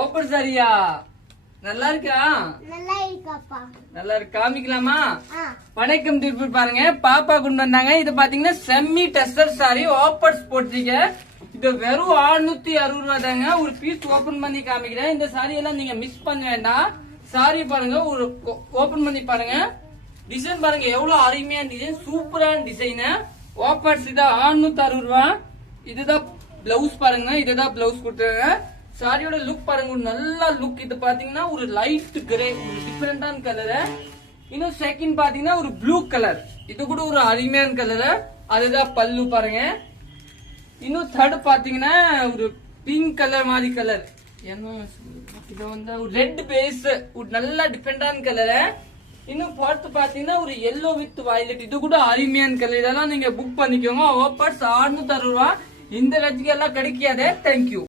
Open சாரியா? நல்லா இருக்கா? நல்லா இருக்கு. காமிக்கலாமா? வணக்கம் திருப்பி பாருங்க, பாப்பா கொண்டு வந்தாங்க. இது பாத்தீங்கன்னா செம்மி டெஸ்டர் சாரி ஓப்பன் போட்டீங்க. இது வெறும் 660 ரூபாய் தாங்க. ஒரு பீஸ் ஓபன் பண்ணி காமிக்கிறேன். இந்த சாரி எல்லாம் நீங்க மிஸ் பண்ண வேண்டாம். சாரி பாருங்க, ஒரு ஓபன் பண்ணி பாருங்க. டிசைன் பாருங்க எவ்வளவு அருமையான டிசைன், சூப்பரான டிசைன். ஓப்பன்ஸ் இதான் 660 ரூபாய். இதுதான் பிளவுஸ் பாருங்க, இதுதான் பிளவுஸ் கொடுத்துருங்க. சாரியோட லுக் பாருங்க, ஒரு நல்ல லுக். இது பாத்தீங்கன்னா ஒரு லைட் கிரே, ஒரு டிஃபரெண்டான கலரு. இன்னும் செகண்ட் பாத்தீங்கன்னா ஒரு ப்ளூ கலர், இது கூட ஒரு அருமையான கலரு. அதுதான் பல்லு பாருங்க. இன்னும் தேர்ட் பாத்தீங்கன்னா ஒரு பிங்க் கலர் மாதிரி கலர், என்ன இது வந்து ஒரு ரெட் பேஸ், ஒரு நல்ல டிஃபரெண்டான கலரு. இன்னும் ஃபோர்த் பாத்தீங்கன்னா ஒரு எல்லோ வித் வயலட், இது கூட அருமையான கலர். இதெல்லாம் நீங்க புக் பண்ணிக்கோங்க. ஓப்பர்ஸ் 660 ரூபாய். இந்த ரேஞ்சுக்கு எல்லாம் கிடைக்காதே. தேங்க்யூ.